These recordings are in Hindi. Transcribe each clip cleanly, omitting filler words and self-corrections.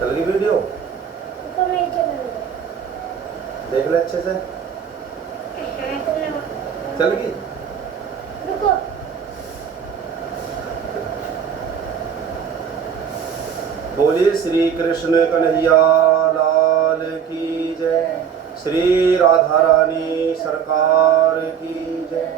चल गई वीडियो? तो मैं चल रही देख ले अच्छे से। हाँ तुमने चल गई? रुको। बोलिए श्री कृष्ण कन्हैया लाल की जय। श्री राधा रानी सरकार की जय।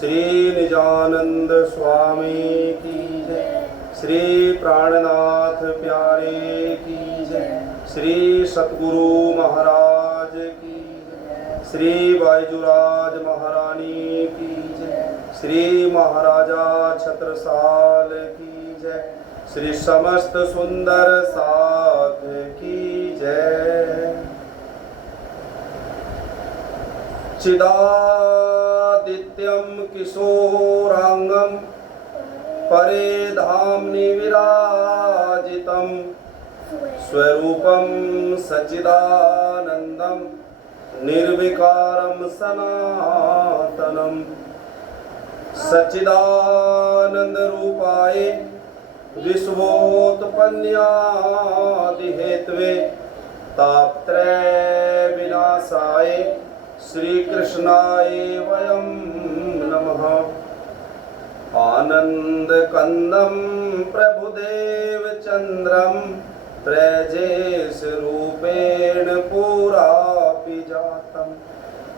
श्री निजानंद स्वामी की जय। श्री प्राणनाथ प्यारे की जय। श्री सतगुरु महाराज की जय। श्री बायजुराज महारानी की जय। श्री महाराजा छत्रसाल की जय। श्री समस्त सुंदर साथ की जय। चिदादित्यम किशोरांगम परे धाम्नि विराजितम स्वरूपम सच्चिदानंदम निर्विकारम सनातनम सच्चिदानंद रूपाय विश्वोत्पन्नादि हेतवे तापत्रय विनाशाय श्री कृष्णाय वयं नमः। आनंद कंदम प्रभुदेव चंद्रम प्रजेश रूपेण पुरापि जातम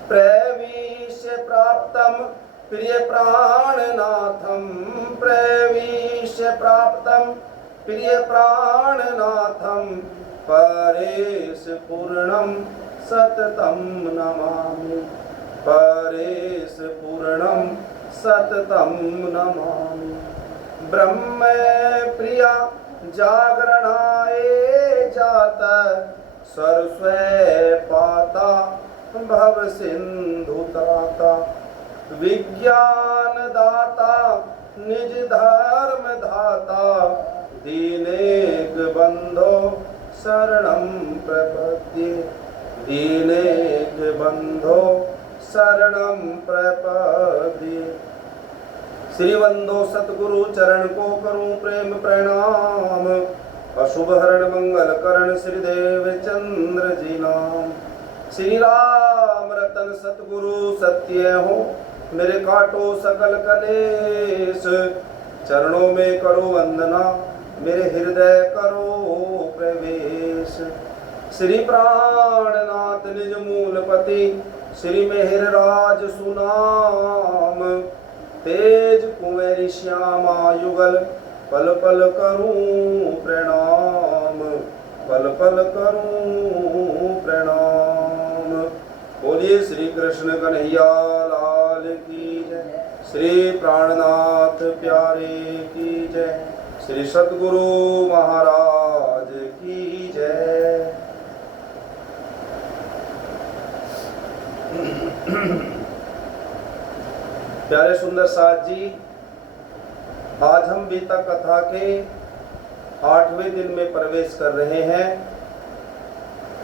प्रविश्य प्राप्तम प्रिय प्राणनाथम प्रविश्य प्राप्तम प्रिय प्राणनाथम परेश पूर्णम सततम नमामि परेश पूर्णम सततम नमामि। ब्रह्म प्रिया जागरणाय जात सरस्वै पाता भव सिंधु त्राता विज्ञान दाता निज धर्म धाता दीनेक बंधो शरणं प्रपद्ये दीनेक बंधो शरणं प्रपद्ये। श्री वंदो सतगुरु चरण को करूं प्रेम प्रणाम। अशुभ हरण मंगल करण श्रीदेव चंद्र जी नाम। श्री राम रतन सतगुरु सत्य हो मेरे काटो सकल कलेश। चरणों में करो वंदना मेरे हृदय करो प्रवेश। श्री प्राणनाथ निज मूलपति श्री मेहर राज सुनाम। तेज कुंवरी श्यामा युगल पल पल करूं प्रणाम पल पल करूं प्रणाम। बोलिए श्री कृष्ण कन्हैया लाल की जय। श्री प्राणनाथ प्यारे की जय। श्री सतगुरु महाराज की जय। प्यारे सुंदर साथ जी, आज हम बीता कथा के 8वें दिन में प्रवेश कर रहे हैं।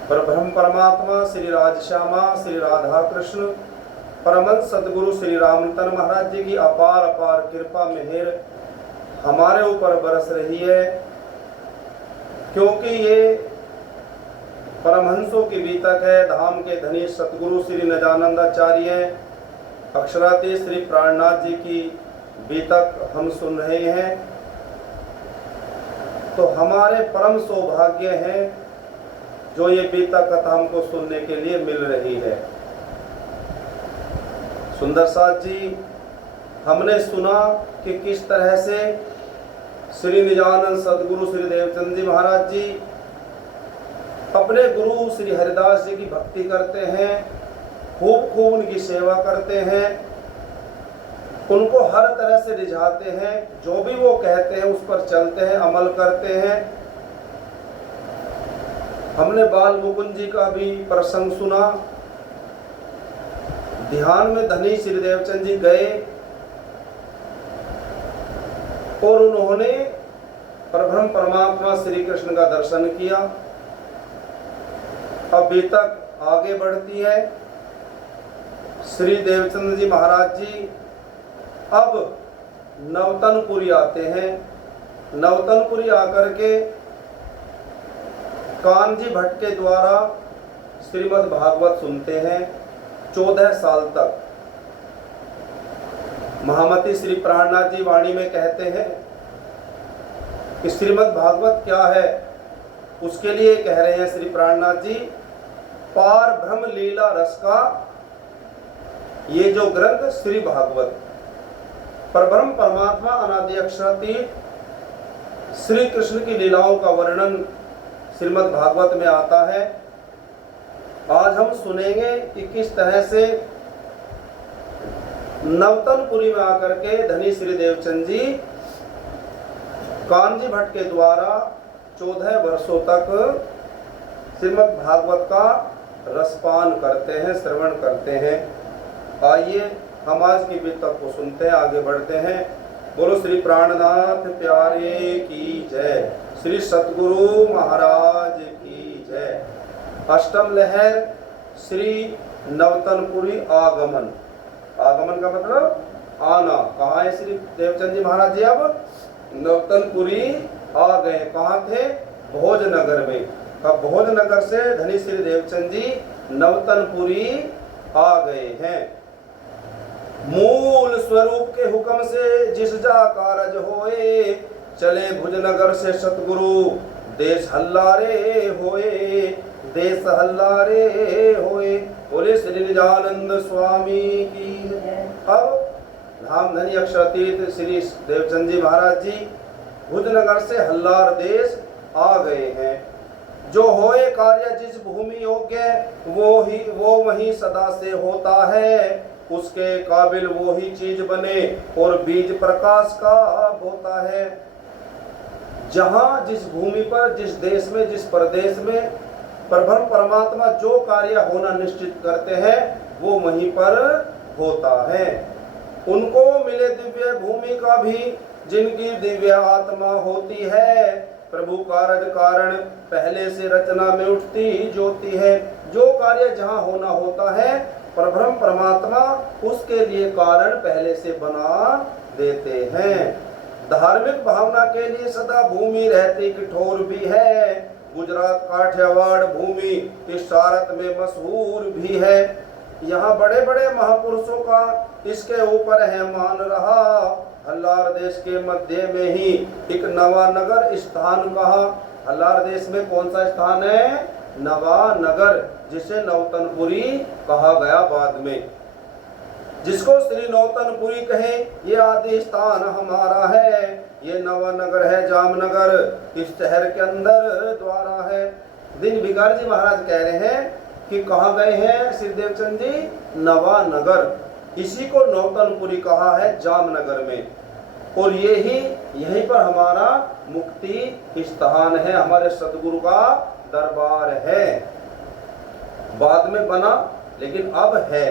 परब्रह्म परमात्मा श्री राजश्यामा श्री राधा कृष्ण परमहंस सदगुरु श्री रामतन महाराज जी की अपार अपार कृपा मेहर हमारे ऊपर बरस रही है, क्योंकि ये परमहंसों की बीतक है। धाम के धनी सतगुरु श्री निजानंदाचार्य अक्षरातीत श्री प्राणनाथ जी की बीतक हम सुन रहे हैं, तो हमारे परम सौभाग्य है जो ये बीतक कथा हमको सुनने के लिए मिल रही है। सुंदर साथ जी, हमने सुना कि किस तरह से श्री निजानंद सदगुरु श्री देवचंद जी महाराज जी अपने गुरु श्री हरिदास जी की भक्ति करते हैं, खूब खूब उनकी सेवा करते हैं, उनको हर तरह से रिझाते हैं, जो भी वो कहते हैं उस पर चलते हैं, अमल करते हैं। हमने बाल मुकुंद जी का भी प्रसंग सुना। ध्यान में धनी श्री देवचंद जी गए और उन्होंने परब्रह्म परमात्मा श्री कृष्ण का दर्शन किया। अब बीतक आगे बढ़ती है। श्री देवचंद जी महाराज जी अब नवतनपुरी आते हैं। नवतनपुरी आकर के कानजी भट्ट के द्वारा श्रीमद् भागवत सुनते हैं 14 साल तक। महामती श्री प्राणनाथ जी वाणी में कहते हैं कि श्रीमद् भागवत क्या है, उसके लिए कह रहे हैं श्री प्राणनाथ जी, पार ब्रह्म लीला रस का ये जो ग्रंथ श्री भागवत, परब्रह्म परमात्मा अनादि अक्षरातीत श्री कृष्ण की लीलाओं का वर्णन श्रीमद् भागवत में आता है। आज हम सुनेंगे कि किस तरह से नवतनपुरी में आकर के धनी श्री देवचंद जी कानजी भट्ट के द्वारा 14 वर्षों तक श्रीमद् भागवत का रसपान करते हैं, श्रवण करते हैं। आइए हम आज की पुस्तक को सुनते हैं, आगे बढ़ते हैं। बोलो श्री प्राणनाथ प्यारे की जय, श्री सतगुरु महाराज की जय। अष्टम लहर श्री नवतनपुरी आगमन। आगमन का मतलब आना। कहाँ है श्री देवचंद जी महाराज जी? अब नवतनपुरी आ गए। कहाँ थे? भोजनगर में। अब भोजनगर से धनी श्री देवचंद जी नवतनपुरी आ गए हैं। मूल स्वरूप के हुक्म से जिस जा कारज होए, चले भुजनगर से सतगुरु देश हल्लारे होए, देश हल्लारे होए। बोले श्री निजानंद स्वामी की। अब धाम धनी अक्षरातीत श्री देवचंद जी महाराज जी भुजनगर से हल्लार देश आ गए हैं। जो होए कार्य जिस भूमि योग्य, वो वही सदा से होता है। उसके काबिल वो ही चीज बने और बीज प्रकाश का होता है। जहां जिस भूमि पर, जिस देश में, जिस प्रदेश में परब्रह्म परमात्मा जो कार्य होना निश्चित करते हैं, वो वहीं पर होता है। उनको मिले दिव्य भूमि का भी, जिनकी दिव्य आत्मा होती है। प्रभु कारज कारण पहले से रचना में उठती ज्योति है। जो कार्य जहाँ होना होता है, परब्रह्म परमात्मा उसके लिए कारण पहले से बना देते हैं। धार्मिक भावना के लिए सदा भूमि रहती कठोर भी है। गुजरात काठियावाड़ भूमि इस शारत में मशहूर भी है। यहाँ बड़े बड़े महापुरुषों का इसके ऊपर है मान रहा। हल्लार देश के मध्य में ही एक नवानगर स्थान कहा। हल्लार देश में कौन सा स्थान है? नवानगर, जिसे नवतनपुरी कहा गया बाद में। जिसको श्री नवतनपुरी कहे, ये आदि स्थान हमारा है। ये नवानगर है, जामनगर इस शहर के अंदर द्वारा है। दिन बिगार जी महाराज कह रहे हैं कि कहाँ गए हैं श्री देवचंद जी? नवानगर। इसी को नवतनपुरी कहा है, जामनगर में। और यहीं पर हमारा मुक्ति स्थान है, हमारे सतगुरु का दरबार है। बाद में बना लेकिन अब है।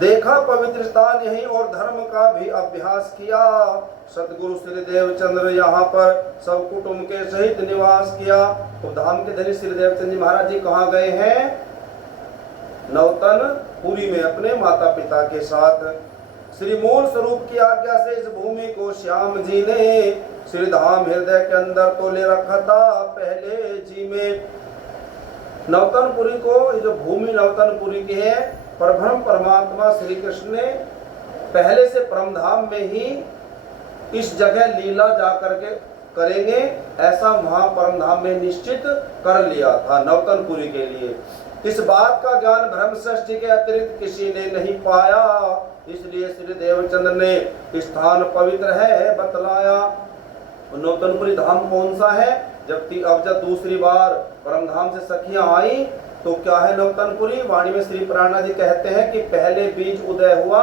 देखा पवित्र स्थान यही और धर्म का भी अभ्यास किया। सतगुरु श्री देवचंद्र यहाँ पर सब कुटुंब के सहित निवास किया। तो धाम के धनी श्री देवचंद जी महाराज जी कहाँ गए हैं? नवतनपुरी में अपने माता पिता के साथ। श्री मूल स्वरूप की आज्ञा से इस भूमि को श्याम जी ने श्री धाम हृदय के अंदर तो ले रखा था पहले जी में। नवतनपुरी को, जो भूमि नवतनपुरी की है, परब्रह्म परमात्मा श्री कृष्ण ने पहले से परमधाम में ही इस जगह लीला जाकर के करेंगे, ऐसा वहां परमधाम में निश्चित कर लिया था नवतनपुरी के लिए। इस बात का ज्ञान ब्रह्म सृष्टि के अतिरिक्त किसी ने नहीं पाया, इसलिए श्री देवचंद्र ने स्थान पवित्र है बतलाया। नवतनपुरी धाम कौन सा है? जब दूसरी बार परमधाम से सखियां आई तो क्या है नवतनपुरी? वाणी में श्री प्राणनाथ जी कहते हैं कि पहले बीज उदय हुआ,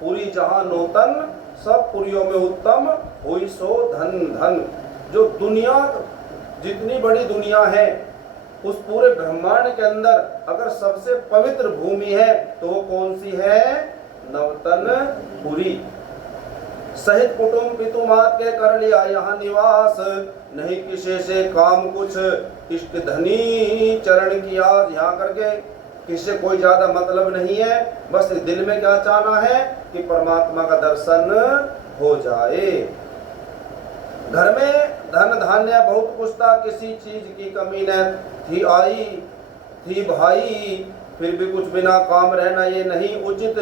पुरी जहां नूतन, सब पुरियों में उत्तम हुई सो धन धन। जो दुनिया, जितनी बड़ी दुनिया है, उस पूरे ब्रह्मांड के अंदर अगर सबसे पवित्र भूमि है तो वो कौन सी है? नवतनपुरी। सहित कुटुंब पितु मात के कर लिया यहाँ निवास, नहीं किसी से काम कुछ, इष्ट धनी चरण किया। यहाँ करके किसी कोई ज्यादा मतलब नहीं है, बस दिल में क्या चाहना है कि परमात्मा का दर्शन हो जाए। घर में धन धान्य बहुत कुछ था, किसी चीज की कमी न थी आई थी भाई, फिर भी कुछ बिना काम रहना ये नहीं उचित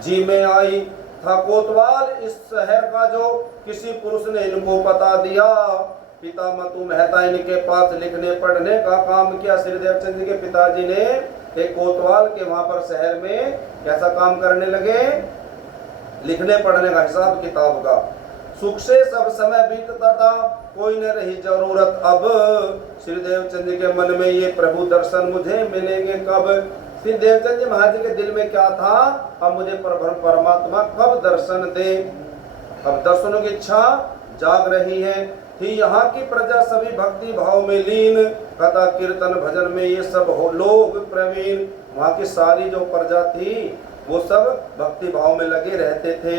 जी में आई। था कोतवाल इस शहर का जो किसी पुरुष ने इनको पता दिया, पिता मतु मेहता इनके पास लिखने पढ़ने का काम किया। श्री देवचंद जी के पिताजी ने एक कोतवाल के वहां पर शहर में कैसा काम करने लगे, लिखने पढ़ने का, हिसाब किताब का। सुख से सब समय बीतता था, कोई न रही जरूरत अब, श्री देवचंद जी के मन में ये प्रभु दर्शन मुझे मिलेंगे कब। श्री देवचंद जी महाराज जी के दिल में क्या था, अब मुझे परमात्मा कब दर्शन दे। अब दर्शनों की इच्छा जाग रही है। थी यहाँ की प्रजा सभी भक्ति भाव में लीन, कथा कीर्तन भजन में ये सब लोग प्रवीण। वहाँ की सारी जो प्रजा थी वो सब भक्ति भाव में लगे रहते थे।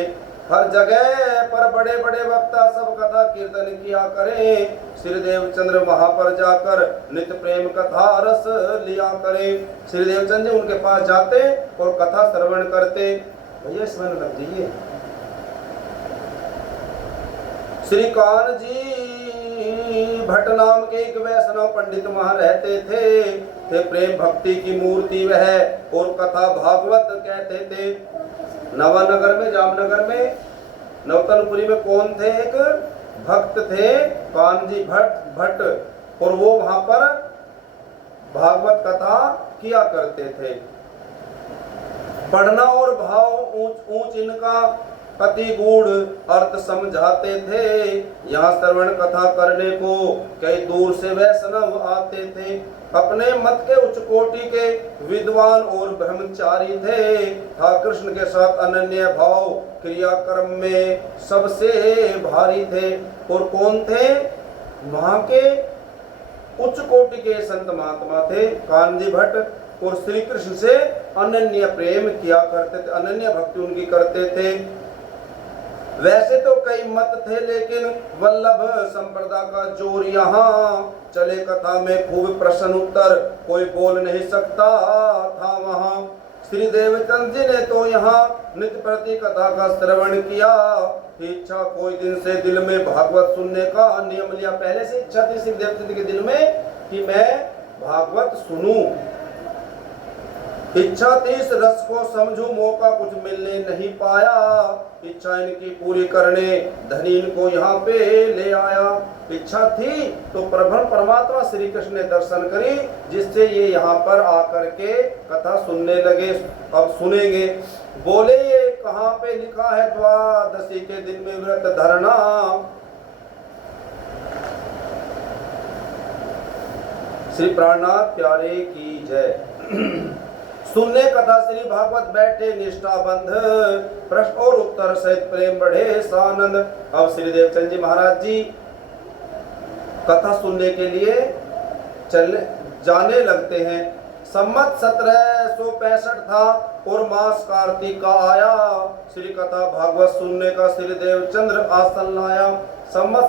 हर जगह पर बड़े बड़े वक्ता सब कथा कीर्तन किया करें, श्री देवचंद्र वहां पर जाकर नित्य प्रेम कथा रस लिया करें। श्री देवचंद जी उनके पास जाते और कथा श्रवण करते। भैया इसमें लग जाइए। श्री कान जी भट्ट नाम के एक वैष्णव पंडित वहां रहते थे प्रेम भक्ति की मूर्ति वह, और कथा भागवत कहते थे। नवानगर में, जामनगर में, नवतनपुरी में कौन थे, एक भक्त थे कानजी भट्ट, और वो वहां पर भागवत कथा किया करते थे। पढ़ना और भाव ऊंच इनका अति गूढ़ अर्थ समझाते थे। यहाँ श्रवण कथा करने को कई दूर से वैष्णव आते थे। अपने मत के उच्च कोटि के विद्वान और ब्रह्मचारी थे। था कृष्ण के साथ अनन्य भाव, क्रियाक्रम में सबसे भारी थे। और कौन थे, वहाँ के उच्च कोटि के संत महात्मा थे कानजी भट्ट, और श्री कृष्ण से अनन्य प्रेम किया करते थे, अनन्य भक्ति उनकी करते थे। वैसे तो कई मत थे, लेकिन वल्लभ संप्रदाय का जोर यहाँ चले। कथा में खूब प्रश्न उत्तर, कोई बोल नहीं सकता था वहाँ। श्री देवचंद जी ने तो यहाँ नित्य प्रति कथा का श्रवण किया। इच्छा कोई दिन से दिल में भागवत सुनने का नियम लिया। पहले से इच्छा थी श्री देवचंद के दिल में कि मैं भागवत सुनूं। इच्छा थी इस रस को समझूं, मौका कुछ मिलने नहीं पाया। इच्छा इनकी पूरी करने धनी इनको यहाँ पे ले आया। इच्छा थी तो प्रभु परमात्मा श्री कृष्ण ने दर्शन करी, जिससे ये यहाँ पर आकर के कथा सुनने लगे। अब सुनेंगे। बोले ये कहाँ पे लिखा है, द्वादशी के दिन में व्रत धरना। श्री प्राणनाथ प्यारे की जय। सुनने कथा श्री भागवत बैठे निष्ठा बंध, प्रश्न और उत्तर सहित प्रेम बढ़े सानंद। अब श्री देवचंद जी महाराज जी कथा सुनने के लिए जाने लगते हैं। सम्मत 1765 था और मास कार्तिक का आया। श्री कथा भागवत सुनने का श्री देवचंद्र आसन लाया। सम्मत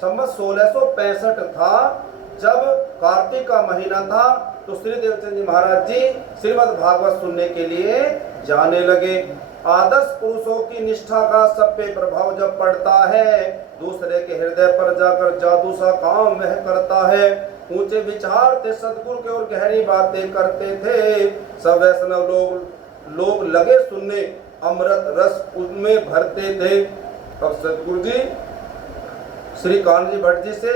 1665 था, जब कार्तिक का महीना था, तो श्री देवचंद जी महाराज जी श्रीमद् भागवत सुनने के लिए जाने लगे। आदर्श पुरुषों की निष्ठा का सब पे प्रभाव जब पड़ता है, दूसरे के हृदय पर जाकर जादू सा काम वह करता है। ऊंचे विचार थे सदगुरु के और गहरी बातें करते थे। सब वैष्णव लोग लगे सुनने, अमृत रस उनमें भरते थे। अब सदगुरु जी श्री कानजी भट्ट जी से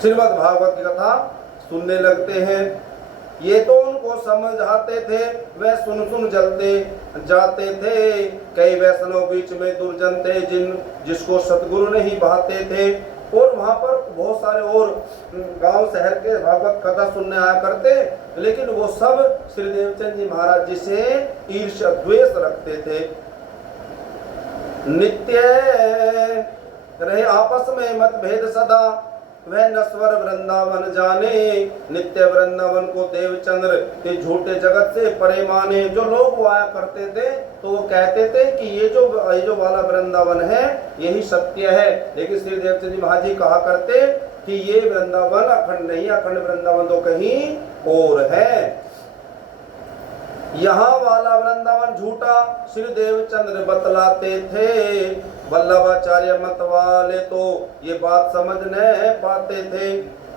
श्रीमद् भागवत की कथा सुनने लगते हैं। ये तो उनको समझाते थे, वह सुन जलते जाते थे। कई वैष्णव बीच में दुर्जन थे, जिसको सतगुरु नहीं बहाते थे। और वहाँ पर बहुत सारे और गांव शहर के भागवत कथा सुनने आया करते, लेकिन वो सब श्री देवचंद जी महाराज जी से ईर्ष्या द्वेष रखते थे। नित्य रहे आपस में मतभेद सदा, वह नश्वर वृंदावन जाने। नित्य वृंदावन को देवचंद्र के झूठे जगत से परे माने। जो लोग आया करते थे तो वो कहते थे कि ये जो वाला वृंदावन है यही सत्य है, लेकिन श्री देवचंद जी महाराज जी कहा करते कि ये वृंदावन अखंड नहीं, अखंड वृंदावन तो कहीं और है। यहाँ वाला वृंदावन झूठा श्री देवचंद्र बतलाते थे। वल्लभाचार्य मत वाले तो ये बात समझ नहीं पाते थे,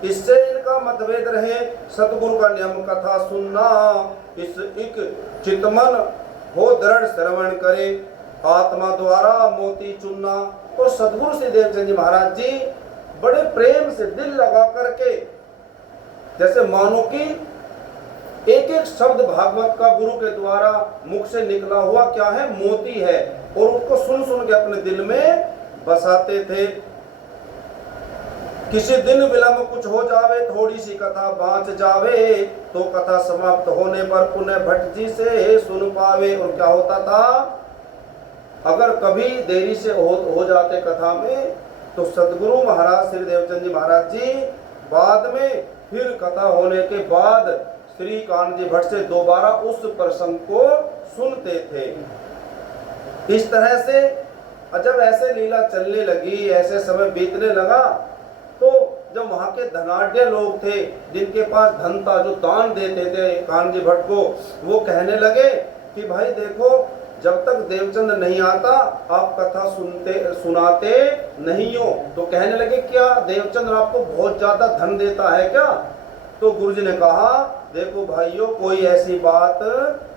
इससे इनका मतभेद रहे। सतगुरु का नियम कथा सुनना, इस एक चितमन हो दृढ़ श्रवण करे, आत्मा द्वारा मोती चुनना। तो सतगुरु श्री देवचंद जी महाराज जी बड़े प्रेम से दिल लगा करके, जैसे मानो कि एक एक शब्द भागवत का गुरु के द्वारा मुख से निकला हुआ क्या है, मोती है, और उसको सुन सुन के अपने दिल में बसाते थे। किसी दिन विलंब कुछ हो जावे, थोड़ी सी कथा बाँच जावे, तो कथा समाप्त होने पर पुनः भट्ट जी से सुन पावे। और क्या होता था, अगर कभी देरी से हो जाते कथा में, तो सदगुरु महाराज श्री देवचंद जी महाराज जी बाद में फिर कथा होने के बाद श्री कान्ह जी भट्ट से दोबारा उस प्रसंग को सुनते थे। इस तरह से जब ऐसे लीला चलने लगी, ऐसे समय बीतने लगा, तो जो वहां के धनाढ्य लोग थे, जिनके पास धन था, जो दान देते थे कान्ह जी भट्ट को, वो कहने लगे कि भाई देखो, जब तक देवचंद नहीं आता आप कथा सुनाते नहीं हो। तो कहने लगे क्या देवचंद आपको बहुत ज्यादा धन देता है क्या? तो गुरुजी ने कहा देखो भाइयों, कोई ऐसी बात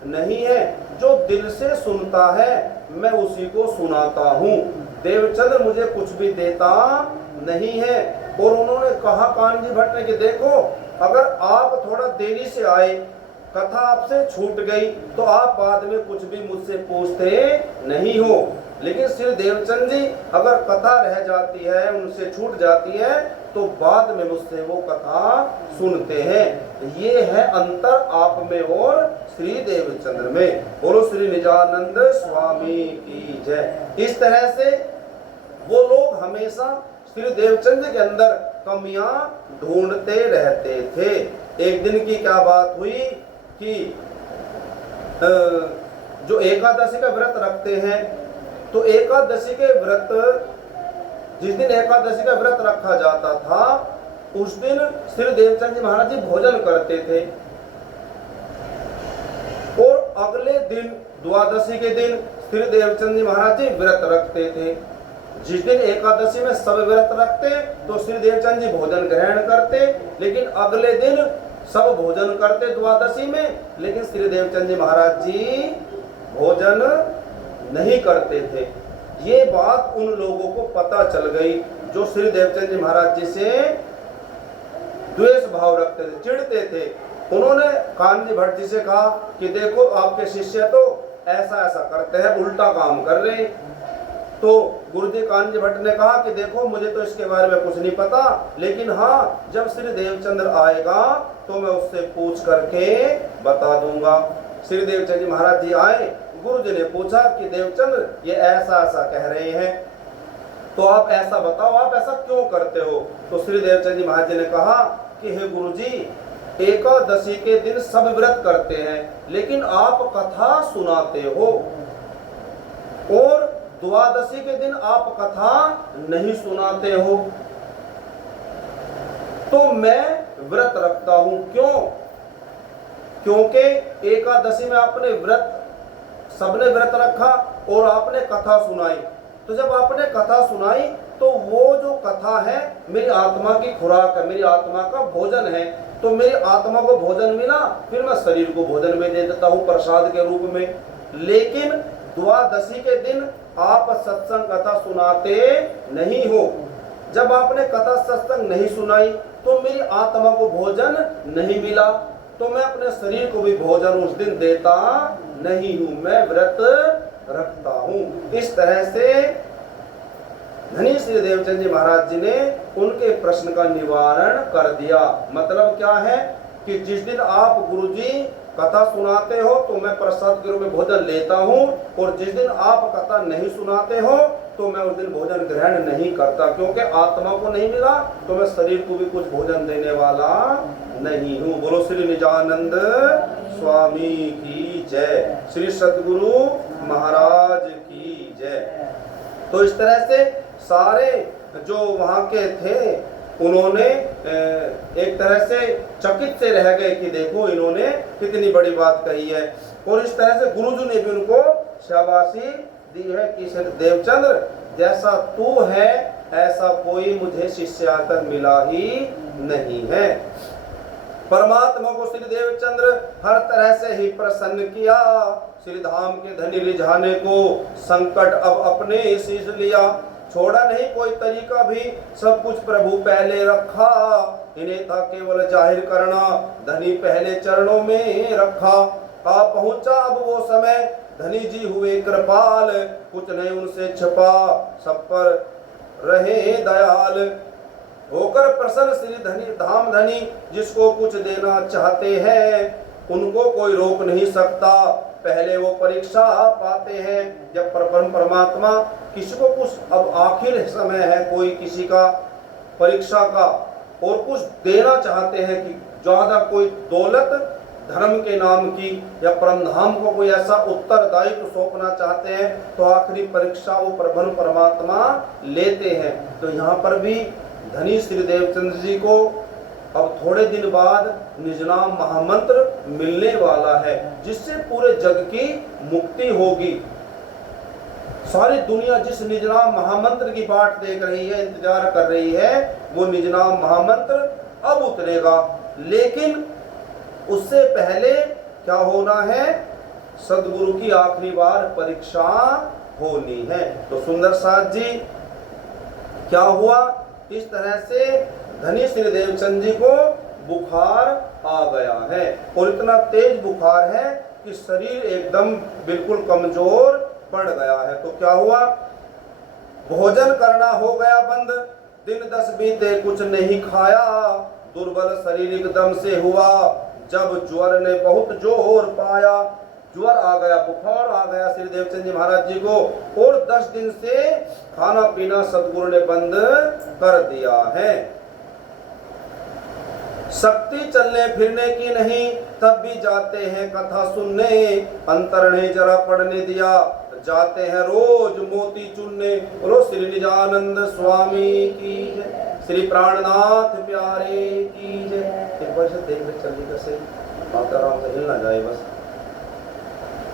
नहीं है, जो दिल से सुनता है मैं उसी को सुनाता हूँ, देवचंद मुझे कुछ भी देता नहीं है। और उन्होंने कहा कान्ह जी भट्ट ने कि देखो, अगर आप थोड़ा देरी से आए, कथा आपसे छूट गई, तो आप बाद में कुछ भी मुझसे पूछते नहीं हो, लेकिन श्री देवचंद जी अगर कथा रह जाती है, उनसे छूट जाती है, तो बाद में मुझसे वो कथा सुनते हैं। ये है अंतर आप में और श्री देवचंद्र में। बोलो श्री निजानंद स्वामी की जय। इस तरह से वो लोग हमेशा श्री देवचंद के अंदर कमियां ढूंढते रहते थे। एक दिन की क्या बात हुई कि जो एकादशी का व्रत रखते हैं, तो एकादशी के व्रत, जिस दिन एकादशी का व्रत रखा जाता था, उस दिन श्री देवचंद जी महाराज जी भोजन करते थे, और अगले दिन द्वादशी के दिन श्री देवचंद जी महाराज जी व्रत रखते थे। जिस दिन एकादशी में सब व्रत रखते तो श्री देवचंद जी भोजन ग्रहण करते, लेकिन अगले दिन सब भोजन करते द्वादशी में, लेकिन श्री देवचंद जी महाराज जी भोजन नहीं करते थे। ये बात उन लोगों को पता चल गई जो श्री देवचंद जी महाराज जी से द्वेष भाव रखते थे, चिढ़ते थे। उन्होंने कान्ह जी भट्ट जी से कहा कि देखो आपके शिष्य तो ऐसा ऐसा करते हैं, उल्टा काम कर रहे हैं। तो गुरुजी कान्ह जी भट्ट ने कहा कि देखो मुझे तो इसके बारे में कुछ नहीं पता, लेकिन हाँ जब श्री देवचंद्र आएगा तो मैं उससे पूछ करके बता दूंगा। श्री देवचंद जी महाराज जी आए, गुरुजी ने पूछा कि देवचंद्र ये ऐसा ऐसा कह रहे हैं, तो आप ऐसा बताओ, आप ऐसा क्यों करते हो? तो श्री देवचंद जी महाराज जी ने कहा कि हे गुरुजी, एकादशी के दिन सब व्रत करते हैं, लेकिन आप कथा सुनाते हो, और द्वादशी के दिन आप कथा नहीं सुनाते हो, तो मैं व्रत रखता हूं। क्यों? क्योंकि एकादशी में आपने व्रत, सबने व्रत रखा और आपने कथा सुनाई, तो जब आपने कथा सुनाई तो वो जो कथा है मेरी आत्मा की खुराक है, मेरी आत्मा का भोजन है, तो मेरी आत्मा को भोजन मिला, फिर मैं शरीर को भोजन में दे देता हूँ प्रसाद के रूप में। लेकिन द्वादशी के दिन आप सत्संग कथा सुनाते नहीं हो। जब आपने कथा सत्संग नहीं सुनाई तो मेरी आत्मा को भोजन नहीं मिला, तो मैं अपने शरीर को भी भोजन उस दिन देता नहीं हूं, मैं व्रत रखता हूं। इस तरह से धनी श्री देवचंद जी महाराज जी ने उनके प्रश्न का निवारण कर दिया। मतलब क्या है कि जिस दिन आप गुरुजी कथा सुनाते हो तो मैं प्रसाद के रूप में भोजन लेता हूँ, और जिस दिन आप कथा नहीं सुनाते हो तो मैं उस दिन भोजन ग्रहण नहीं करता, क्योंकि आत्मा को नहीं मिला तो मैं शरीर को भी कुछ भोजन देने वाला नहीं हूँ। बोलो श्री निजानंद स्वामी की जय, श्री सतगुरु महाराज की जय। तो इस तरह से सारे जो वहाँ के थे उन्होंने एक तरह से चकित से रह गए कि देखो इन्होंने कितनी बड़ी बात कही है, और इस तरह से गुरुजी ने भी उनको शाबाशी दी है कि श्री देवचंद्र जैसा तू है ऐसा कोई मुझे शिष्य आकर मिला ही नहीं है। परमात्मा को श्री देवचंद्र हर तरह से ही प्रसन्न किया। श्री धाम के धनी रिझाने को संकट अब अपने शीश लिया। छोड़ा नहीं कोई तरीका भी, सब कुछ प्रभु पहले रखा। इन्हें था केवल जाहिर करना, धनी पहले चरणों में रखा। आ पहुंचा अब वो समय, धनी जी हुए कृपाल। कुछ नहीं उनसे छिपा, सब पर रहे दयाल। होकर प्रसन्न श्री धनी धाम धनी, जिसको कुछ देना चाहते हैं उनको कोई रोक नहीं सकता। पहले वो परीक्षा पाते हैं, जब परमात्मा किसी को कुछ अब आखिर समय है कोई किसी का परीक्षा का और कुछ देना चाहते हैं कि ज्यादा कोई दौलत धर्म के नाम की या परमधाम को कोई ऐसा उत्तरदायित्व सौंपना चाहते हैं तो आखिरी परीक्षा वो परमात्मा लेते हैं। तो यहाँ पर भी धनी श्री देवचंद्र जी को अब थोड़े दिन बाद निजनाम महामंत्र मिलने वाला है, जिससे पूरे जग की मुक्ति होगी। सारी दुनिया जिस निजनाम महामंत्र की बाट देख रही है, इंतजार कर रही है, वो निजनाम महामंत्र अब उतरेगा। लेकिन उससे पहले क्या होना है? सदगुरु की आखिरी बार परीक्षा होनी है। तो सुंदर साथ जी क्या हुआ? इस तरह से धनी श्री देवचंद जी को बुखार आ गया है और इतना तेज बुखार है कि शरीर एकदम बिल्कुल कमजोर पड़ गया है। तो क्या हुआ? भोजन करना हो गया बंद, दिन 10 बीते कुछ नहीं खाया। दुर्बल शरीर एकदम से हुआ, जब ज्वर ने बहुत जोर पाया। ज्वर आ गया, बुखार आ गया श्री देवचंद जी महाराज जी को और 10 दिन से खाना पीना सदगुरु ने बंद कर दिया है। शक्ति चलने फिरने की नहीं, तब भी जाते हैं कथा सुनने। अंतर ने जरा पढ़ने दिया, जाते हैं रोज मोती चुनने। बोलो श्री निजानंद स्वामी की जय, श्री प्राणनाथ प्यारे की जय। एक बार से देख ले चलिए कैसे माता राम से हिल ना जाए बस।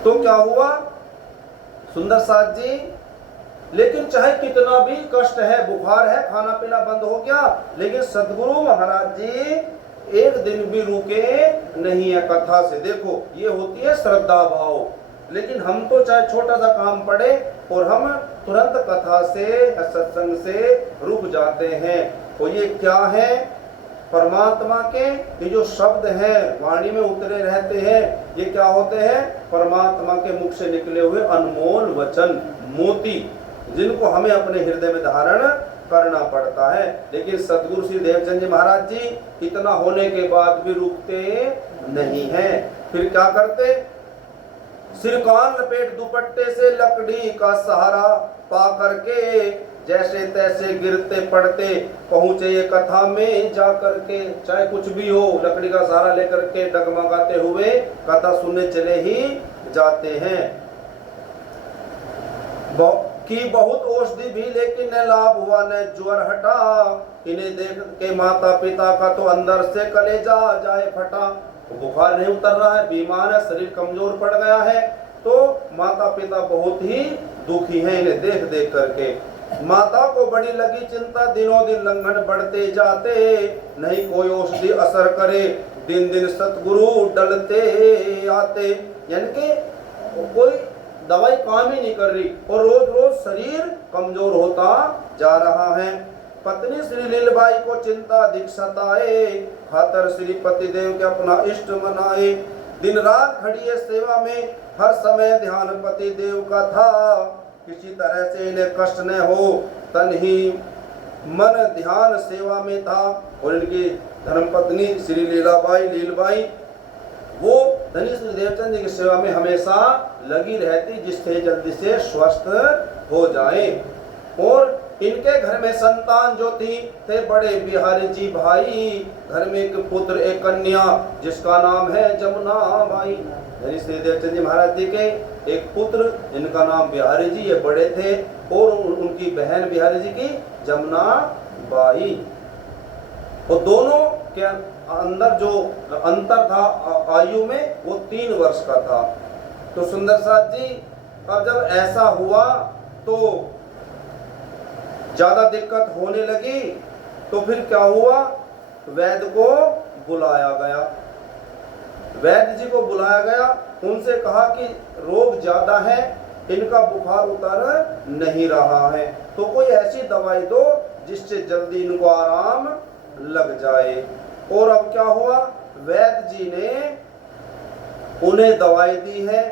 तो क्या हुआ सुंदर साथ जी? लेकिन चाहे कितना भी कष्ट है, बुखार है, खाना पीना बंद हो गया, लेकिन सदगुरु महाराज जी एक दिन भी रुके नहीं है कथा से। देखो ये होती है श्रद्धा भाव। लेकिन हम तो चाहे छोटा सा काम पड़े और हम तुरंत कथा से सत्संग से रुक जाते हैं। तो ये क्या है? परमात्मा के ये जो शब्द हैं वाणी में उतरे रहते हैं, ये क्या होते हैं? परमात्मा के मुख से निकले हुए अनमोल वचन, मोती, जिनको हमें अपने हृदय में धारण करना पड़ता है। लेकिन सदगुरु श्री देवचंद जी महाराज जी इतना होने के बाद भी रुकते नहीं हैं। फिर क्या करते? सिर कान लपेट दुपट्टे से लकड़ी का सहारा पा करके जैसे तैसे गिरते पड़ते पहुंचे ये कथा में जा करके। चाहे कुछ भी हो, लकड़ी का सहारा लेकर के डगमगाते हुए कथा सुनने चले ही जाते हैं। कि बहुत औषधि भी लेकिन न लाभ हुआ, न ज्वर हटा। इन्हें देख के माता पिता का तो अंदर से कलेजा जाए फटा। बुखार नहीं उतर रहा है, बीमार है, शरीर कमजोर पड़ गया है, तो माता पिता बहुत ही दुखी हैं इन्हें देख देख करके। माता को बड़ी लगी चिंता, दिनों दिन लंघन बढ़ते जाते, नहीं कोई औषधि असर करे, दिन दिन सतगुरु डलते आते। यानी कि कोई दवाई काम ही नहीं कर रही और रोज रोज शरीर कमजोर होता जा रहा है। पत्नी श्री लीलबाई को चिंता अधिक सताए, खातर श्री पतिदेव के अपना इष्ट मनाए। दिन रात खड़ी है सेवा में, हर समय ध्यान पतिदेव का था। किसी तरह से इन्हें कष्ट न हो, तन ही मन ध्यान सेवा में था। और इनकी धर्मपत्नी श्री लीलबाई वो धनी श्री देवचंद जी की सेवा में हमेशा लगी रहती, जिससे जल्दी से स्वस्थ हो जाए। और इनके घर में संतान जो थी थे बड़े बिहारी जी भाई। घर में एक पुत्र एक कन्या जिसका नाम है जमुना बाई। धनी श्री देवचंद जी महाराज जी के एक पुत्र जिनका नाम बिहारी जी, ये बड़े थे, और उनकी बहन बिहारी जी की जमुना बाई। और दोनों के अंदर जो अंतर था आयु में वो 3 वर्ष का था। तो सुंदर साथ जी अब जब ऐसा हुआ तो ज्यादा दिक्कत होने लगी, तो फिर क्या हुआ, वैद्य को बुलाया गया। वैद्य जी को बुलाया गया, उनसे कहा कि रोग ज्यादा है, इनका बुखार उतर नहीं रहा है, तो कोई ऐसी दवाई दो जिससे जल्दी इनको आराम लग जाए। और अब क्या हुआ, वैद्य जी ने उन्हें दवाई दी है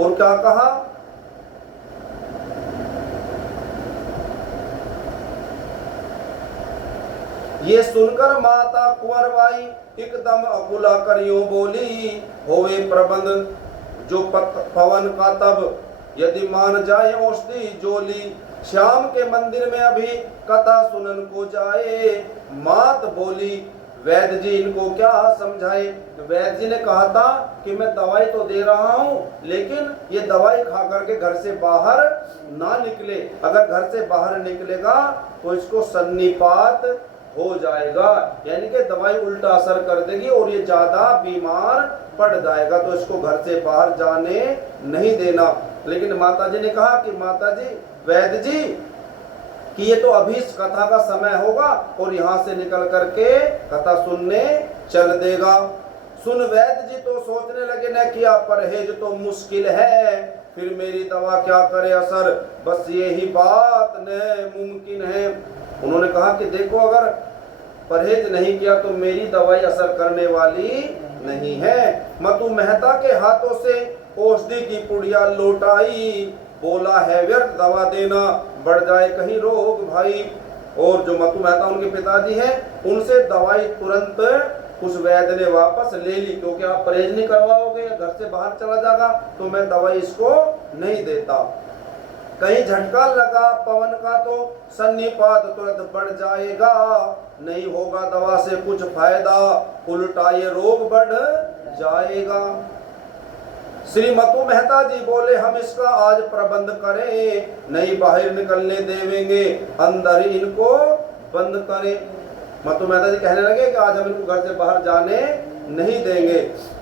और क्या कहा, ये सुनकर माता कुंवरबाई एकदम अकुला कर यूं बोली, होवे प्रबंध जो पवन का तब, यदि मान जाए औषधि जोली, श्याम के मंदिर में अभी कथा सुनन को जाए। मात बोली, वैद्य जी इनको क्या समझाए। तो वैद्य जी ने कहा था कि मैं दवाई तो दे रहा हूँ, लेकिन ये दवाई खा करके घर से बाहर ना निकले, अगर घर से बाहर निकलेगा तो इसको सन्निपात हो जाएगा, यानी कि दवाई उल्टा असर कर देगी और ये ज्यादा बीमार पड़ जाएगा, तो इसको घर से बाहर जाने नहीं देना। लेकिन माताजी ने कहा कि माताजी, वैद्य जी कि ये तो अभी इस कथा का समय होगा और यहाँ से निकल करके कथा सुनने चल देगा। सुन वैद्य जी तो सोचने लगे, न किया परहेज तो मुश्किल है, फिर मेरी दवा क्या करे असर, बस यही बात न मुमकिन है। उन्होंने कहा कि देखो, अगर परहेज नहीं किया तो मेरी दवाई असर करने वाली नहीं है। मतु मेहता के हाथों से औषधि की पुड़िया लौटाई, बोला है व्यर्थ दवा देना, बढ़ जाए कहीं रोग भाई। और जो मतु मेहता उनके पिताजी हैं, उनसे दवाई तुरंत उस वैद्य ने वापस ले ली, क्योंकि आप परहेज नहीं करवाओगे, घर से बाहर चला जाएगा तो मैं दवाई इसको नहीं देता। कहीं झटका लगा पवन का तो सन्निपात तुरंत बढ़ जाएगा, नहीं होगा दवा से कुछ फायदा, उल्टा ये रोग बढ़ जाएगा। श्री मतु मेहता जी बोले, हम इसका आज प्रबंध करें, नहीं बाहर निकलने देवेंगे, अंदर ही इनको बंद करें। मतु मेहता जी कहने लगे कि आज हम इनको घर से बाहर जाने नहीं देंगे।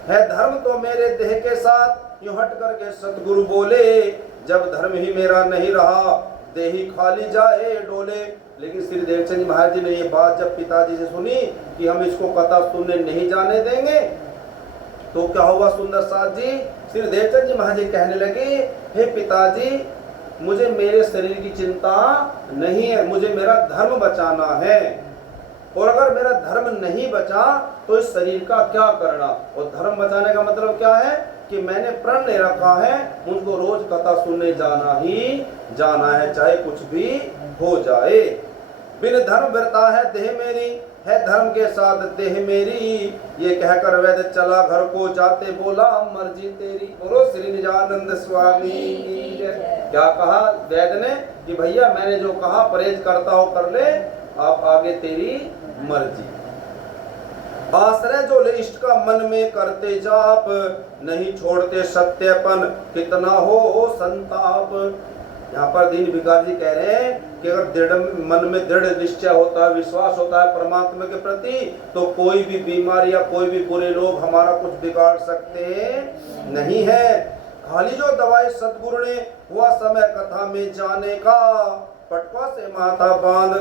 है धर्म तो मेरे देह के साथ, यूं हट करके सतगुरु बोले, जब धर्म ही मेरा नहीं रहा, देही खाली जाए डोले। लेकिन श्री देवचंद जी महाराज जी ने ये बात जब पिताजी से सुनी कि हम इसको कथा सुनने नहीं जाने देंगे, तो क्या हुआ सुंदर साथ जी, श्री देवचंद जी महाराज जी कहने लगे, हे पिताजी, मुझे मेरे शरीर की चिंता नहीं है, मुझे मेरा धर्म बचाना है, और अगर मेरा धर्म नहीं बचा तो इस शरीर का क्या करना। और धर्म बचाने का मतलब क्या है कि मैंने प्रण ले रखा है, मुझको रोज कथा सुनने जाना ही जाना है, चाहे कुछ भी हो जाए। बिन धर्म बरता है देह मेरी, है धर्म के साथ देह मेरी, ये कहकर वैद्य चला घर को, जाते बोला मर्जी तेरी। बोलो श्री निजानंद स्वामी की जय। क्या कहा वैद्य ने कि भैया मैंने जो कहा परहेज करता हो कर ले, आप आगे तेरी मर्जी। आश्रय जो ले इष्ट का मन में करते जाप, नहीं छोड़ते सत्यपन, कितना हो संताप। यहाँ पर दीन भिखारी जी कह रहे हैं कि अगर दृढ़ मन में दृढ़ निश्चय होता है, विश्वास होता है परमात्मा के प्रति, तो कोई भी बीमारी या कोई भी बुरे लोग हमारा कुछ बिगाड़ सकते नहीं है। खाली जो दवाई सतगुरु ने हुआ समय कथा में जाने का, पटवा से माथा बांध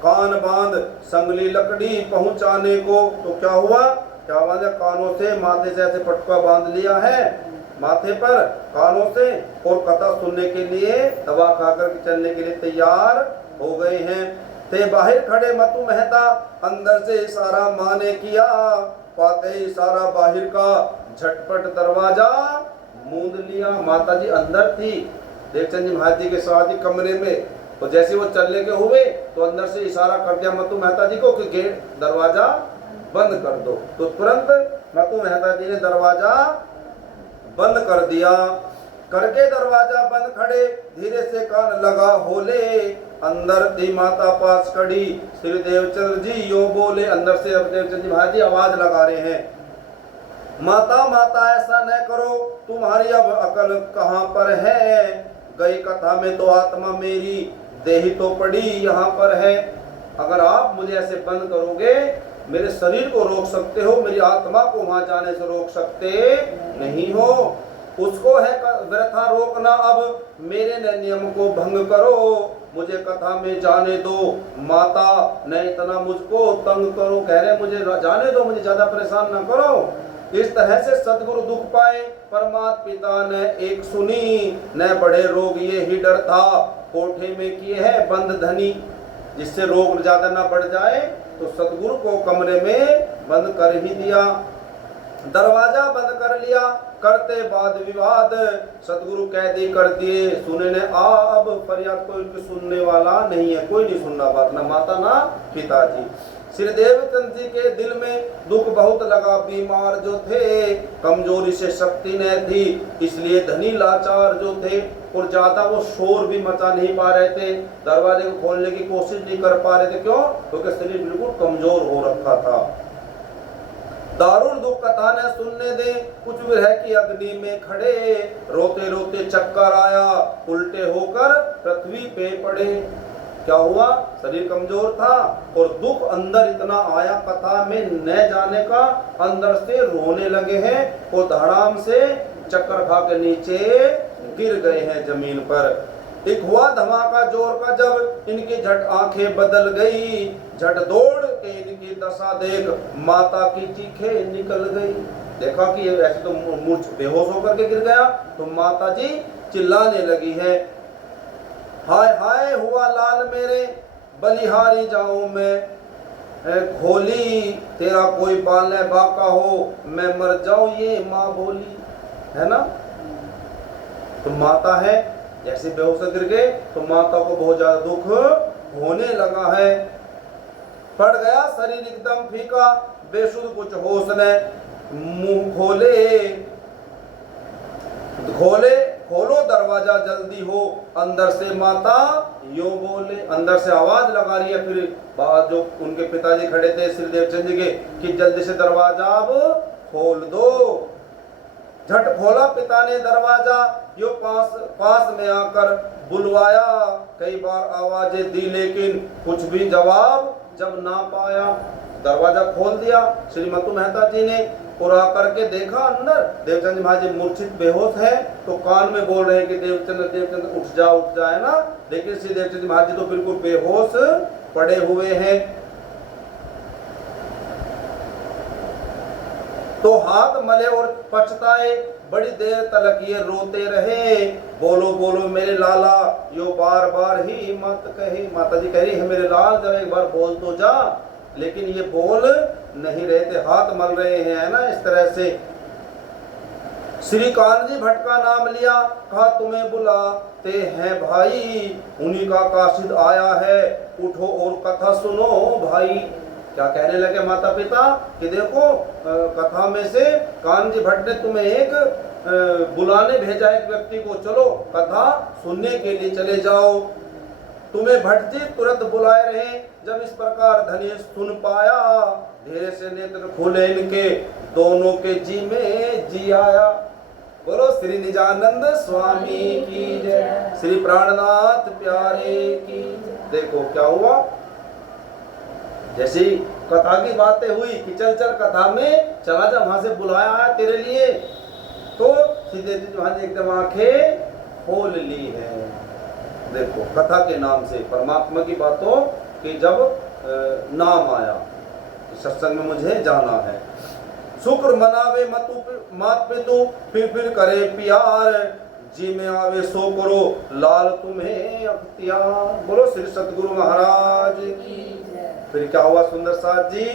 कान बांध संगली लकड़ी पहुंचाने को। तो क्या हुआ, क्या बांधा, कानों से माथे से ऐसे पटका बांध लिया है माथे पर कानों से, और कथा सुनने के लिए दवा खाकर चलने के लिए तैयार हो गए हैं। थे बाहर खड़े मतु मेहता, अंदर से इशारा माने किया, पाते इशारा बाहर का, झटपट दरवाजा मूंद लिया। माता जी अंदर थी देवचंद जी महाराज जी के साथ ही कमरे में, तो जैसे वो चलने के हुए तो अंदर से इशारा कर दिया मतु मेहता जी को कि गेट दरवाजा बंद कर दो। तो तुरंत मतु मेहता जी ने दरवाजा बंद कर दिया। करके दरवाजा बंद खड़े, धीरे से कान लगा होले, अंदर थी माता पास खड़ी, श्री देवचंद्र जी यो बोले। अंदर से अब देवचंद्र जी महाराज जी आवाज लगा रहे हैं, माता माता ऐसा न करो, तुम्हारी अब अकल कहाँ पर है, गई कथा में तो आत्मा मेरी, देही तो पड़ी यहाँ पर है। अगर आप मुझे ऐसे बंद करोगे, मेरे शरीर को रोक सकते हो, मेरी आत्मा को वहां जाने से रोक सकते नहीं हो। उसको है व्यथा रोकना, अब मेरे न नियम को भंग करो, मुझे कथा में जाने दो माता, न इतना मुझको तंग करो। कह रहे मुझे जाने दो, मुझे ज्यादा परेशान ना करो। इस तरह से सदगुरु दुख पाए, परमात्मा पिता ने एक सुनी, न बढ़े रोग ये ही डर था, कोठे में किए है बंद धनी। जिससे रोग ज्यादा ना बढ़ जाए तो सदगुरु को कमरे में बंद कर ही दिया, दरवाजा बंद कर लिया। करते वाद विवाद सदगुरु कैदी कर दिए, सुने ने अब फरियाद कोई उनकी सुनने वाला नहीं है, कोई नहीं सुनना बात, ना माता ना पिताजी। श्री देवचंद जी के दिल में दुख बहुत लगा, बीमार जो थे, कमजोरी से शक्ति न थी, इसलिए धनी लाचार जो थे, और ज्यादा वो शोर भी मचा नहीं पा रहे थे, दरवाजे को खोलने की कोशिश नहीं कर पा रहे थे। क्यों? क्योंकि शरीर बिल्कुल कमजोर हो रखा था। दारुण दुख कथा ने सुनने दे, कुछ विरह की अग्नि में खड़े, रोते रोते चक्कर आया, उल्टे होकर पृथ्वी पे पड़े। क्या हुआ? शरीर कमजोर था और दुख अंदर इतना आया, कथा में न जाने का, अंदर से रोने लगे हैं और धड़ाम से चक्कर खा के नीचे गिर गए हैं जमीन पर। एक हुआ धमाका जोर का, जब इनकी झट आंखें बदल गई, झट दौड़ के इनकी दशा देख माता की चीखें निकल गई। देखा कि ये ऐसे तो मूर्छ बेहोश होकर के गिर गया, तो माता जी चिल्लाने लगी है, हाय हाय हुआ लाल मेरे, बलिहारी जाऊं मैं, खोली तेरा कोई पालने बाका हो, मैं मर जाऊं ये माँ बोली। है ना? तो माता है, जैसे बेहोश गिर गए तो माता को बहुत ज्यादा दुख होने लगा है। पड़ गया शरीर एकदम फीका, बेसुध कुछ होश ने, मुंह खोले खोलो दरवाजा जल्दी हो, अंदर से माता यो बोले। अंदर से आवाज लगा रही है फिर बात, जो उनके पिताजी खड़े थे श्री देवचंद जी के, कि जल्दी से दरवाजा अब खोल दो। झट खोला पिता ने दरवाजा, यो पास में आकर बुलवाया, कई बार आवाजें दी लेकिन कुछ भी जवाब जब ना पाया। दरवाजा खोल दिया श्रीमती मेहता जी ने, और आकर के देखा अंदर देवचंद जी महाराज मूर्छित बेहोश है, तो कान में बोल रहे हैं कि देवचंद उठ जा, है ना। लेकिन श्री देवचंद जी महाराज जी तो बिल्कुल बेहोश पड़े हुए हैं। तो हाथ मले और पछताए, बड़ी देर तलक ये रोते रहे, बोलो बोलो मेरे लाला, यो बार बार ही मत कहे। माता जी कह रही है मेरे लाल जरा एक बार बोल तो जा, लेकिन ये बोल नहीं रहे थे, हाथ मल रहे हैं, है ना, इस तरह से। श्री कान्जी भट्ट का नाम लिया, कहा तुम्हें बुलाते हैं भाई, उन्हीं का काशिद आया है, उठो और कथा सुनो भाई। क्या कहने लगे माता पिता कि देखो कथा में से कान्जी भट्ट ने तुम्हें एक बुलाने भेजा एक व्यक्ति को, चलो कथा सुनने के लिए चले जाओ। तुम्हें भट्ट जी तुरंत बुलाए रहे। जब इस प्रकार धनी सुन पाया, धीरे से नेत्र खोले इनके, दोनों के जी में जी आया। बोलो श्री निजानंद स्वामी की जय, श्री प्राणनाथ प्यारे की। देखो क्या हुआ, जैसी कथा की बातें हुई कि चल चल कथा में चला जा, वहां से बुलाया आया तेरे लिए, तो सीधे वहां एकदम आंखें खोल ली है। देखो कथा के नाम से परमात्मा की बातों कि जब नाम आया, सत्संग में मुझे जाना है। शुक्र मनावे मात पितु, फिर करे प्यार, जी में आवे सो करो लाल तुम्हें अख्तियार। बोलो श्री सतगुरु महाराज की। फिर क्या हुआ सुंदर साथ जी,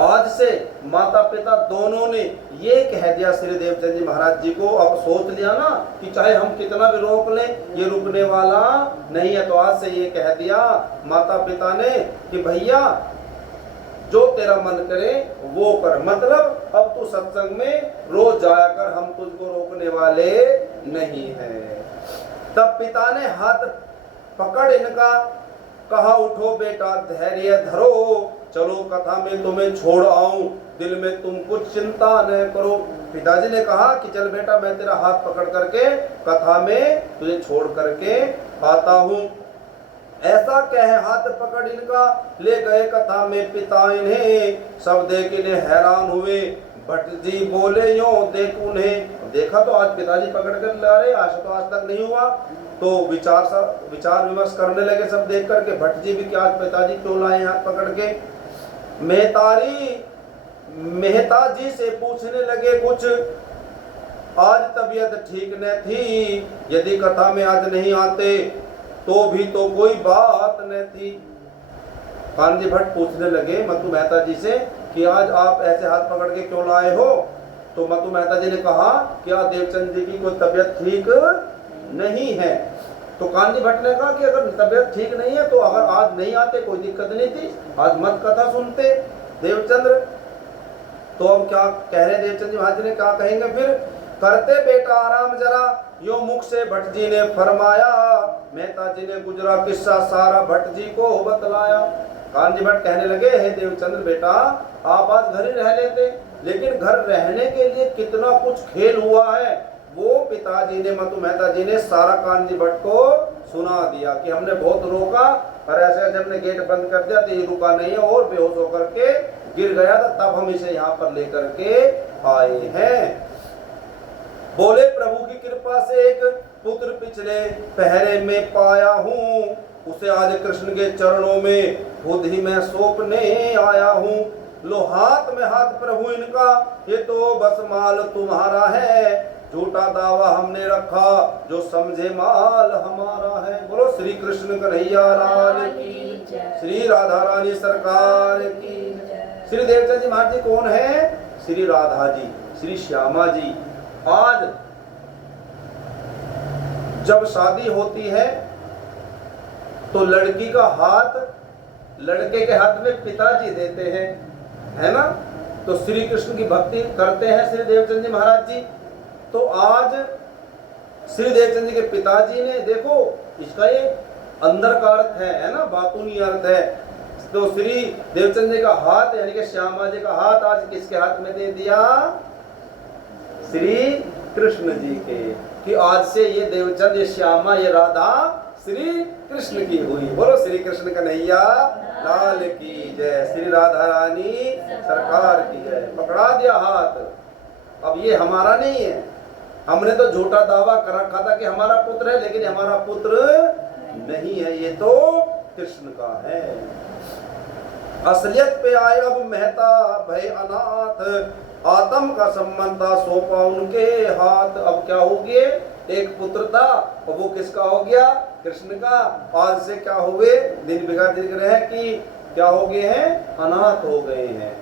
आज से माता पिता दोनों ने ये कह दिया श्री देवचंद जी महाराज जी को। अब सोच लिया ना कि चाहे हम कितना भी रोक लें ये रुकने वाला नहीं है, तो आज से ये कह दिया माता पिता ने कि भैया जो तेरा मन करे वो कर, मतलब अब तू सत्संग में रोज जाया कर, हम तुझको रोकने वाले नहीं हैं। तब पिता ने हाथ पकड़ इनका, कहा उठो बेटा धैर्य धरो, चलो कथा में तुम्हें छोड़ आऊं, दिल में तुम कुछ चिंता न करो। पिताजी ने कहा कि चल बेटा मैं तेरा हाथ पकड़ करके कथा में तुझे छोड़ करके आता हूं। ऐसा कह हाथ पकड़ इनका ले गए कथा में पिता इन्हें, सब देख इन्हें हैरान हुए। भट्ट जी बोले यो देख उन्हें, देखा तो आज पिताजी पकड़ कर ला रहे, आज तो आज तक नहीं हुआ। तो विचार विमर्श करने लगे सब देख करके, भट्ट जी भी क्या आज पिताजी क्यों लाए हाथ पकड़ के। मेहता जी से पूछने लगे कुछ, आज तबीयत ठीक न थी, यदि कथा में आज नहीं आते तो भी तो कोई बात न थी। कान्जी भट्ट पूछने लगे मतु मेहता जी से कि आज आप ऐसे हाथ पकड़ के क्यों लाए हो। तो मतु मेहता जी ने कहा कि आज देवचंद जी की कोई तबीयत ठीक नहीं है। तो कान्जी भट्ट ने कहा कि अगर तबीयत ठीक नहीं है तो अगर आज नहीं आते कोई दिक्कत नहीं थी, आज मत कथा सुनते देवचंद्र। तो अब क्या कह रहे देवचंद जी महाराज ने, क्या कहेंगे फिर, करते बेटा आराम जरा, यो मुख से भट्ट जी ने फरमाया, मेहता जी ने गुजरा किस्सा सारा भट्ट जी को बतलाया। कान्जी भट्ट कहने लगे, हे देवचंद्र बेटा आप आज घर ही रह लेते, लेकिन घर रहने के लिए कितना कुछ खेल हुआ है वो पिताजी ने मतु मेहता जी ने सारा कान्जी भट्ट को सुना दिया कि हमने बहुत रोका और ऐसे जब हमने गेट बंद कर दिया तो ये रुका नहीं है और बेहोश होकर के गिर गया था, तब हम इसे यहाँ पर लेकर के आए हैं। बोले प्रभु की कृपा से एक पुत्र पिछले पहरे में पाया हूँ, उसे आज कृष्ण के चरणों में खुद ही मैं सौंपने आया हूँ। लो हाथ में हाथ प्रभु इनका, ये तो बस माल तुम्हारा है, झूठा दावा हमने रखा जो समझे माल हमारा है। बोलो श्री कृष्ण कन्हैया लाल की, श्री राधा रानी सरकार की। श्री देवचंद जी महाराज जी कौन है? श्री राधा जी, श्री श्यामा जी। आज जब शादी होती है तो लड़की का हाथ लड़के के हाथ में पिताजी देते हैं, है ना। तो श्री कृष्ण की भक्ति करते हैं श्री देवचंद जी महाराज जी। तो आज श्री देवचंद जी के पिताजी ने, देखो इसका ये अंदर का अर्थ है ना, बातूनी अर्थ है। तो श्री देवचंद जी का हाथ यानी कि श्यामा जी का हाथ आज किसके हाथ में दे दिया? श्री कृष्ण जी के, कि आज से ये देवचंद, ये श्यामा, ये राधा श्री कृष्ण की हुई। बोलो श्री कृष्ण कन्हैया लाल की जय, श्री राधा रानी सरकार की जय। पकड़ा दिया हाथ, अब ये हमारा नहीं है। हमने तो झूठा दावा कर रखा था कि हमारा पुत्र है, लेकिन हमारा पुत्र नहीं है, ये तो कृष्ण का है। असलियत पे आए अब मेहता भय अनाथ, आत्म का संबंध था सौंपा उनके हाथ। अब क्या हो गए? एक पुत्र था और वो किसका हो गया? कृष्ण का। आज से क्या हुए? दिन बिगड़ दिख रहे हैं कि क्या हो गए हैं? अनाथ हो गए हैं।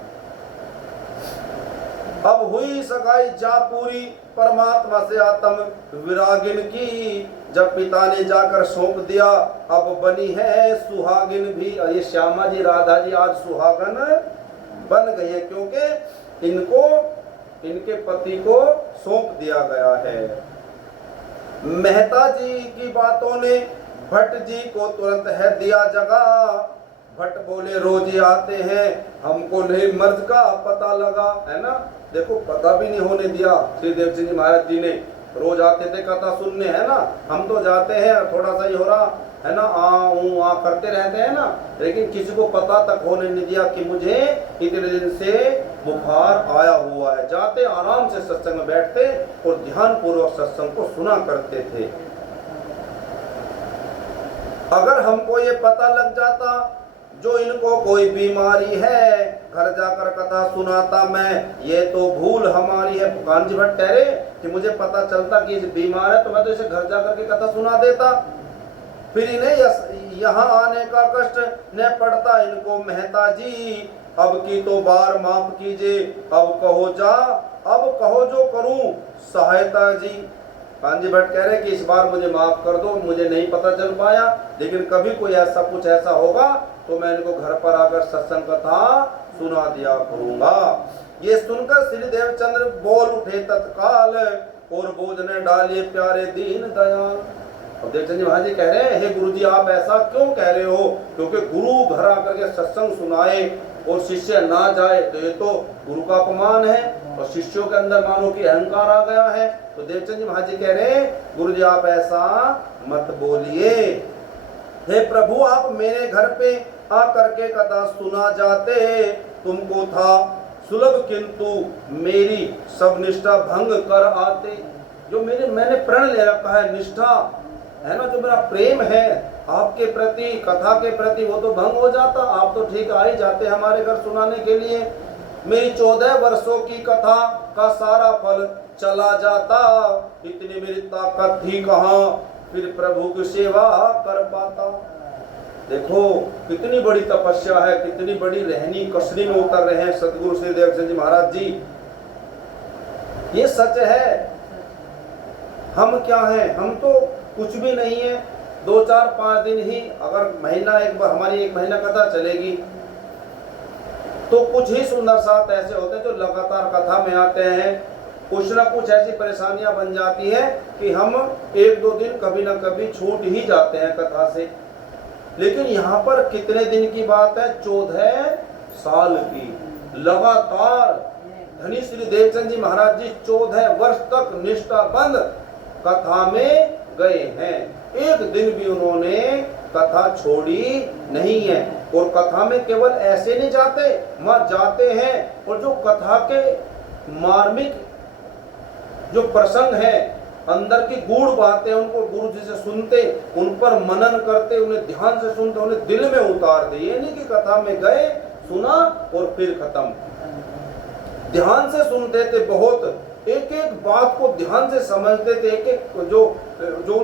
अब हुई सगाई जा पूरी परमात्मा से आत्म विरागिन की, जब पिता ने जाकर सौंप दिया अब बनी है सुहागिन भी। ये श्यामा जी राधा जी आज सुहागन बन गई है, क्योंकि इनको इनके पति को सौंप दिया गया है। मेहता जी की बातों ने भट्ट जी को तुरंत है दिया जगह। भट्ट बोले रोज ही आते हैं, हमको नहीं मर्द का पता लगा, है ना। देखो पता भी नहीं होने दिया श्री देवचंद जी महाराज जी ने। रोज आते थे कथा सुनने, है ना। हम तो जाते हैं, थोड़ा सा ही हो रहा है ना, आ करते रहते हैं ना, लेकिन किसी को पता तक होने नहीं दिया कि मुझे इतने दिन से बुखार आया हुआ है। जाते आराम से सत्संग में बैठते और ध्यान पूर्वक सत्संग को सुना करते थे। अगर हमको ये पता लग जाता जो इनको कोई बीमारी है, घर जाकर कथा सुनाता मैं, ये तो भूल हमारी है। कान्जी भट्ट कह रहे कि मुझे पता चलता कि ये बीमार है तो मैं तो इसे घर जाकर के कथा सुना देता, फिर इन्हें यहाँ आने का कष्ट न पड़ता इनको मेहता जी। अब की तो बार माफ कीजिए, अब कहो जो करूं सहायता जी। कान्जी भट्ट कह रहे कि इस बार मुझे माफ कर दो, मुझे नहीं पता चल पाया, लेकिन कभी कोई ऐसा कुछ ऐसा होगा तो मैं इनको घर पर आकर सत्संग कथा सुना दिया करूंगा। ये सुनकर श्री देवचंद्र बोल उठे तत्काल, और बोझने डाले प्यारे दीन दयाल। अब देवचंद जी महाराज जी कह रहे हैं, हे गुरु जी आप ऐसा क्यों कह रहे हो? क्योंकि गुरु घर आकर के सत्संग सुनाए और शिष्य ना जाए तो ये तो गुरु का अपमान है, और शिष्यों के अंदर मानो कि अहंकार आ गया है। तो देवचंद जी महाराज जी कह रहे हैं, गुरु जी आप ऐसा मत बोलिए। हे प्रभु आप मेरे घर पे आकर के कथा सुना जाते, तुमको था सुलभ किंतु मेरी सब निष्ठा भंग कर आते। जो मैंने प्रण ले रखा है, निष्ठा है ना, जो मेरा प्रेम है आपके प्रति, कथा के प्रति, वो तो भंग हो जाता। आप तो ठीक आ ही जाते हमारे घर सुनाने के लिए। मेरी 14 वर्षों की कथा का सारा फल चला जाता। इतनी मेरी ताकत थी कहाँ, फिर प्रभु की सेवा कर पाता। देखो कितनी बड़ी तपस्या है, कितनी बड़ी रहनी कसनी में उतर रहे हैं सदगुरु श्री देवचंद जी महाराज जी। ये सच है। हम क्या हैं, हम तो कुछ भी नहीं है। 2 4 5 दिन ही, अगर महीना एक बार हमारी 1 महीना कथा चलेगी तो कुछ ही सुंदर साथ ऐसे होते हैं जो लगातार कथा में आते हैं। कुछ ना कुछ ऐसी परेशानियां बन जाती है कि हम 1-2 दिन कभी ना कभी छूट ही जाते हैं कथा से। लेकिन यहाँ पर कितने दिन की बात है, 14 साल की लगातार धनी श्री देवचंद जी महाराज जी 14 वर्ष तक निष्ठाबंद कथा में गए हैं। एक दिन भी उन्होंने कथा छोड़ी नहीं है। और कथा में केवल ऐसे नहीं जाते, वहां जाते हैं और जो कथा के मार्मिक जो प्रसंग है, अंदर की गूढ़ बातें, उनको गुरु जी से सुनते, उन पर मनन करते, उन्हें ध्यान से सुनते, उन्हें दिल में उतार दे। ये नहीं कि कथा में गए, सुना और फिर खत्म। ध्यान से सुनते थे, बहुत एक एक बात को ध्यान से समझते थे। एक एक जो